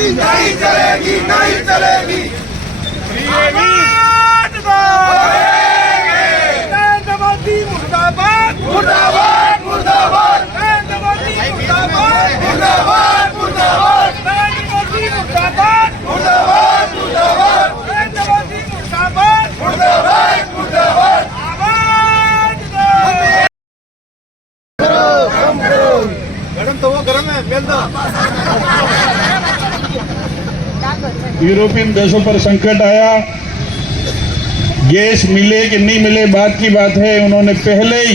नहीं चलेगी, नहीं चलेगी। नरेंद्र मोदी मुर्दाबाद, मुर्दाबाद, मुर्दाबाद, नरेंद्र मोदी मुर्दाबाद, मुर्दाबाद, मुर्दाबाद, नरेंद्र मोदी मुर्दाबाद, मुर्दाबाद, मुर्दाबाद, नरेंद्र मोदी मुर्दाबाद, मुर्दाबाद, मुर्दाबाद। आवाज दो। यूरोपियन देशों पर संकट आया, गैस मिले कि नहीं मिले बात की बात है। उन्होंने पहले ही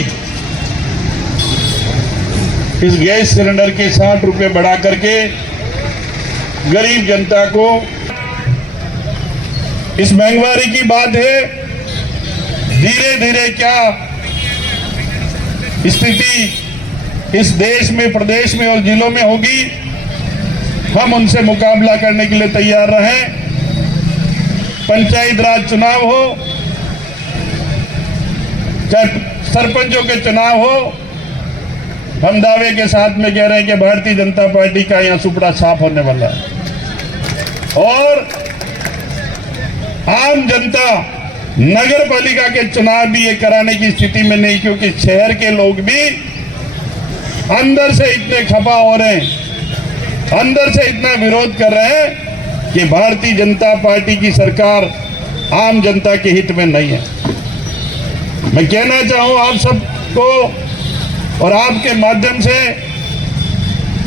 इस गैस सिलेंडर के 60 रुपए बढ़ा करके गरीब जनता को, इस महंगाई की बात है, धीरे धीरे क्या स्थिति इस देश में, प्रदेश में और जिलों में होगी, हम उनसे मुकाबला करने के लिए तैयार रहें। पंचायत राज चुनाव हो, चाहे सरपंचों के चुनाव हो, हम दावे के साथ में कह रहे हैं कि भारतीय जनता पार्टी का यहां सुपड़ा साफ होने वाला है। और आम जनता नगर पालिका के चुनाव भी ये कराने की स्थिति में नहीं, क्योंकि शहर के लोग भी अंदर से इतने खफा हो रहे हैं, अंदर से इतना विरोध कर रहे हैं कि भारतीय जनता पार्टी की सरकार आम जनता के हित में नहीं है। मैं कहना चाहूं आप सबको और आपके माध्यम से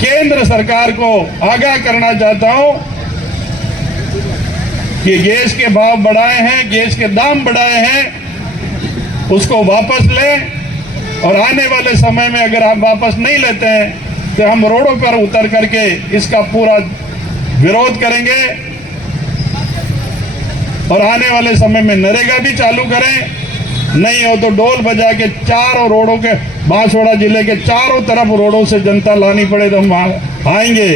केंद्र सरकार को आगाह करना चाहता हूं कि गैस के भाव बढ़ाए हैं, गैस के दाम बढ़ाए हैं, उसको वापस लें। और आने वाले समय में अगर आप वापस नहीं लेते हैं तो हम रोडों पर उतर करके इसका पूरा विरोध करेंगे। और आने वाले समय में नरेगा भी चालू करें, नहीं हो तो ढोल बजा के चारों रोडों के, बांसवाड़ा जिले के चारों तरफ रोडों से जनता लानी पड़े तो हम आएंगे।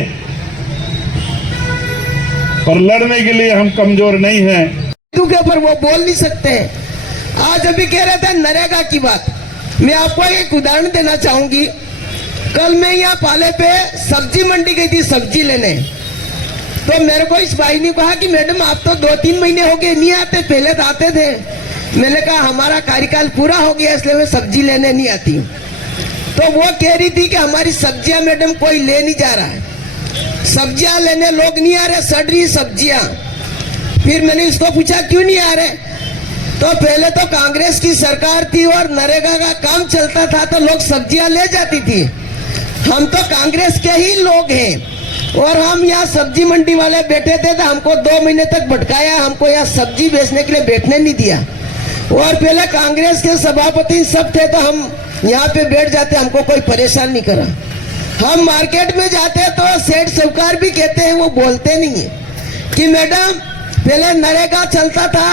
पर लड़ने के लिए हम कमजोर नहीं हैं। के ऊपर वो बोल नहीं सकते। आज अभी कह रहे थे नरेगा की बात, मैं आपको एक उदाहरण देना चाहूंगी। कल मैं यहाँ पाले पे सब्जी मंडी गई थी सब्जी लेने, तो मेरे को इस भाई ने कहा कि मैडम आप तो 2-3 महीने हो गए नहीं आते, पहले तो आते थे। मैंने कहा हमारा कार्यकाल पूरा हो गया इसलिए मैं सब्जी लेने नहीं आती। तो वो कह रही थी कि हमारी सब्जियां मैडम कोई ले नहीं जा रहा है, सब्जियां लेने लोग नहीं आ रहे, सड़ रही सब्जियां। फिर मैंने इसको पूछा क्यों नहीं आ रहे, तो पहले तो कांग्रेस की सरकार थी और नरेगा का काम चलता था तो लोग सब्जियां ले जाती थी। हम तो कांग्रेस के ही लोग हैं और हम यहाँ सब्जी मंडी वाले बैठे थे तो हमको 2 महीने तक भटकाया, हमको यहाँ सब्जी बेचने के लिए बैठने नहीं दिया। और पहले कांग्रेस के सभापति सब थे तो हम यहाँ पे बैठ जाते, हमको कोई परेशान नहीं करा। हम मार्केट में जाते तो सेठ साहूकार भी कहते हैं, वो बोलते नहीं है कि मैडम पहले नरेगा चलता था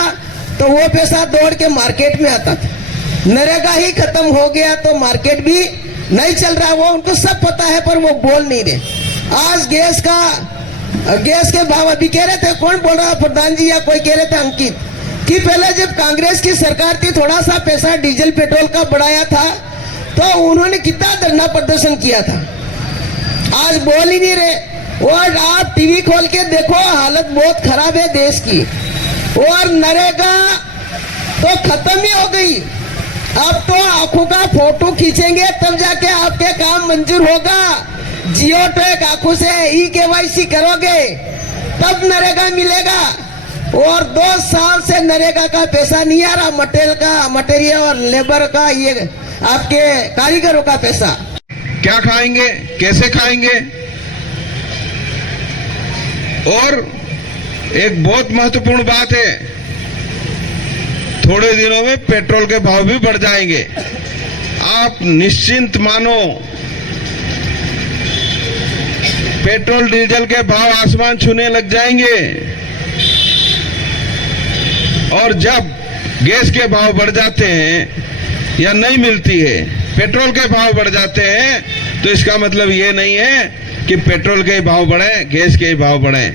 तो वो पैसा दौड़ के मार्केट में आता था, नरेगा ही खत्म हो गया तो मार्केट भी नहीं चल रहा। वो उनको सब पता है पर वो बोल नहीं रहे। आज गैस के भाव अभी कह रहे थे, कौन बोल रहा, प्रधान जी या कोई कह रहे थे अंकित, कि पहले जब कांग्रेस की सरकार थी थोड़ा सा पैसा डीजल पेट्रोल का बढ़ाया था तो उन्होंने कितना धरना प्रदर्शन किया था। आज बोल ही नहीं रहे। और आप टीवी खोल के देखो, हालत बहुत खराब है देश की। और नरेगा तो खत्म ही हो गई, अब तो आंखों का फोटो खींचेंगे तब जाके आपके काम मंजूर होगा। जियो टैग आंखों से ई-KYC करोगे तब नरेगा मिलेगा। और 2 साल से नरेगा का पैसा नहीं आ रहा, मटेरियल और लेबर का, ये आपके कारीगरों का पैसा। क्या खाएंगे, कैसे खाएंगे। और एक बहुत महत्वपूर्ण बात है, थोड़े दिनों में पेट्रोल के भाव भी बढ़ जाएंगे। आप निश्चिंत मानो, पेट्रोल डीजल के भाव आसमान छूने लग जाएंगे। और जब गैस के भाव बढ़ जाते हैं या नहीं मिलती है, पेट्रोल के भाव बढ़ जाते हैं, तो इसका मतलब ये नहीं है कि पेट्रोल के भाव बढ़े, गैस के भाव बढ़े,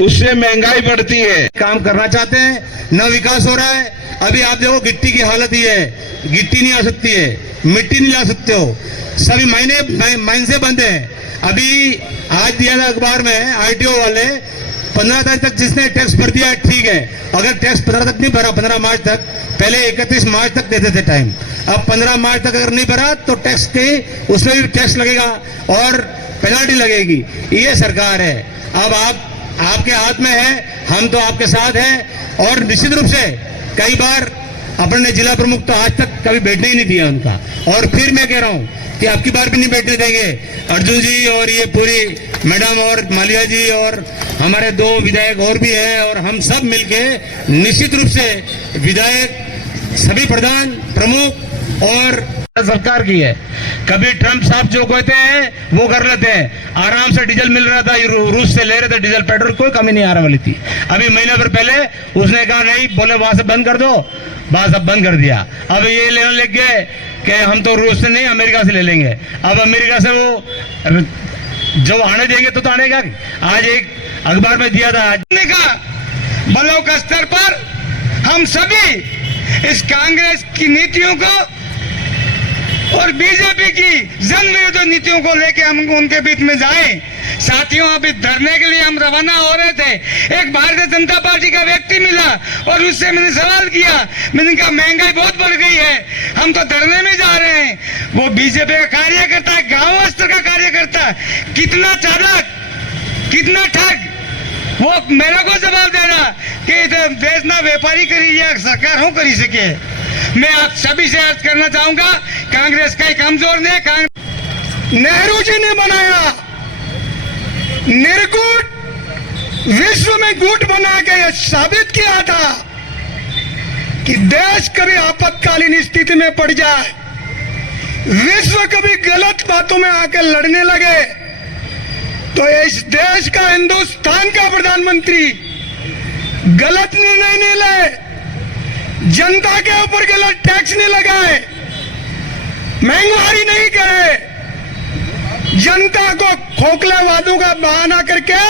उससे महंगाई बढ़ती है। काम करना चाहते हैं, न विकास हो रहा है। अभी आप देखो गिट्टी की हालत ये है, गिट्टी नहीं आ सकती है, मिट्टी नहीं ला सकते हो, सभी मायने से बंद है। अभी आज दिया था अखबार में आरटीओ वाले 15 तारीख तक जिसने टैक्स भर दिया ठीक है, अगर टैक्स 15 तक नहीं भरा, 15 मार्च तक, पहले 31 मार्च तक देते थे टाइम, अब 15 मार्च तक अगर नहीं भरा तो टैक्स की उसमें भी टैक्स लगेगा और पेनल्टी लगेगी। ये सरकार है। अब आपके हाथ में है, हम तो आपके साथ हैं। और निश्चित रूप से कई बार अपने जिला प्रमुख तो आज तक कभी बैठने ही नहीं दिया उनका, और फिर मैं कह रहा हूं कि अब की बार भी नहीं बैठने देंगे। अर्जुन जी और ये पूरी मैडम और मालिया जी और हमारे 2 विधायक और भी हैं, और हम सब मिलके निश्चित रूप से विधायक, सभी प्रधान प्रमुख और सरकार की है। कभी ट्रंप साहब जो कहते हैं वो कर लेते हैं। आराम से डीजल मिल रहा था, रूस से ले रहे थे डीजल, पेट्रोल कोई कमी नहीं आ रहा वाली थी। अभी महीना भर पहले उसने कहा नहीं, बोले वहां से बंद कर दो, बस अब बंद कर दिया। अब ये लेने लग गए कि हम तो रूस से नहीं अमेरिका से ले लेंगे। अब अमेरिका से वो जो आने देंगे तो आने का। आज एक अखबार में दिया था, बलों का स्तर पर हम सभी इस कांग्रेस की नीतियों को और बीजेपी की जन विरोधी नीतियों को लेकर हम उनके बीच में जाएं। साथियों, अभी धरने के लिए हम रवाना हो रहे थे, एक भारतीय जनता पार्टी का व्यक्ति मिला और उससे मैंने सवाल किया, मैंने कहा महंगाई बहुत बढ़ गई है, हम तो धरने में जा रहे हैं। वो बीजेपी का कार्यकर्ता है, गांव स्तर का कार्यकर्ता, कितना चालाक, कितना ठग, वो मेरे को जवाब दे रहा कि देश ना व्यापारी करी या सरकार हो करी सके। मैं आप सभी से अर्ज करना चाहूंगा, कांग्रेस कहीं कमजोर नहीं। नेहरू जी ने बनाया निर्गुट, विश्व में गुट बना के यह साबित किया था कि देश कभी आपातकालीन स्थिति में पड़ जाए, विश्व कभी गलत बातों में आकर लड़ने लगे तो इस देश का, हिंदुस्तान का प्रधानमंत्री गलत निर्णय नहीं ले, जनता के ऊपर गलत टैक्स नहीं लगाए, महंगाई नहीं करे, जनता को खोखले वादों का बहाना करके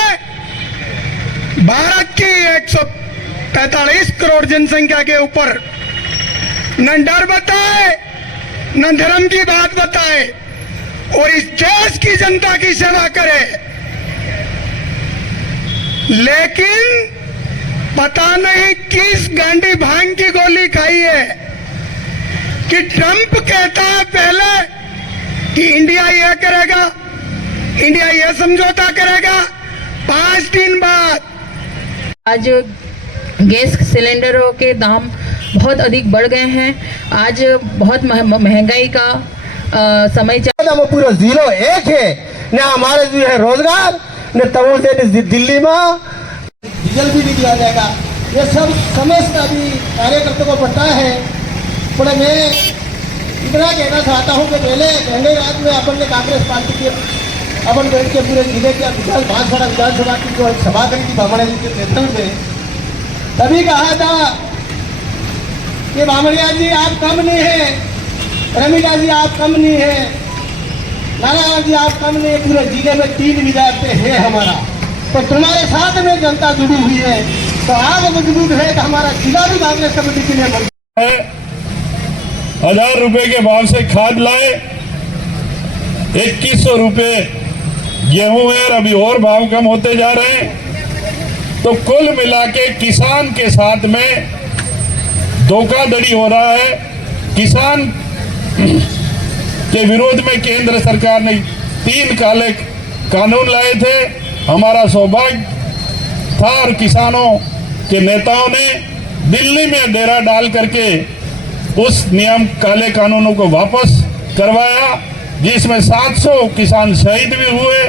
भारत की 145 करोड़ जनसंख्या के ऊपर न डर बताए, न धर्म की बात बताए और इस देश की जनता की सेवा करे। लेकिन पता नहीं किस गांडी भांग की गोली खाई है कि ट्रंप कहता है पहले कि इंडिया यह करेगा, इंडिया यह समझौता करेगा, 5 दिन बाद आज गैस सिलेंडरों के दाम बहुत अधिक बढ़ गए हैं। आज बहुत महंगाई का समय वो पूरा 0-1 है न हमारे जो है रोजगार, न तमो से दिल्ली में डीजल भी दिया जाएगा। ये सब समस्त अभी कार्यकर्ताओं को पता है। पर मैं इतना कहना चाहता हूँ कि पहले पहले रात में अपन ने कांग्रेस पार्टी के अपन बैठ के पूरे जिले के भांसवाड़ा विधानसभा की जो सभा करी थी बामणिया जी के नेतृत्व में, तभी कहा था कि बामणिया जी आप कम नहीं है, रमीला जी आप कम नहीं है, नारायण जी आप कम नहीं है, पूरे जिले में 3 विधायक है हमारा, तो तुम्हारे साथ में जनता जुड़ी हुई है, तो आप मजबूत है तो हमारा जिला भी कांग्रेस कमेटी के लिए 1000 रुपए के भाव से खाद लाए, 2100 रुपए गेहूं है और अभी और भाव कम होते जा रहे हैं। तो कुल मिला के किसान के साथ में धोखाधड़ी हो रहा है। किसान के विरोध में केंद्र सरकार ने 3 काले कानून लाए थे। हमारा सौभाग्य था और किसानों के नेताओं ने दिल्ली में डेरा डाल करके उस नियम काले कानूनों को वापस करवाया, जिसमें 700 किसान शहीद भी हुए।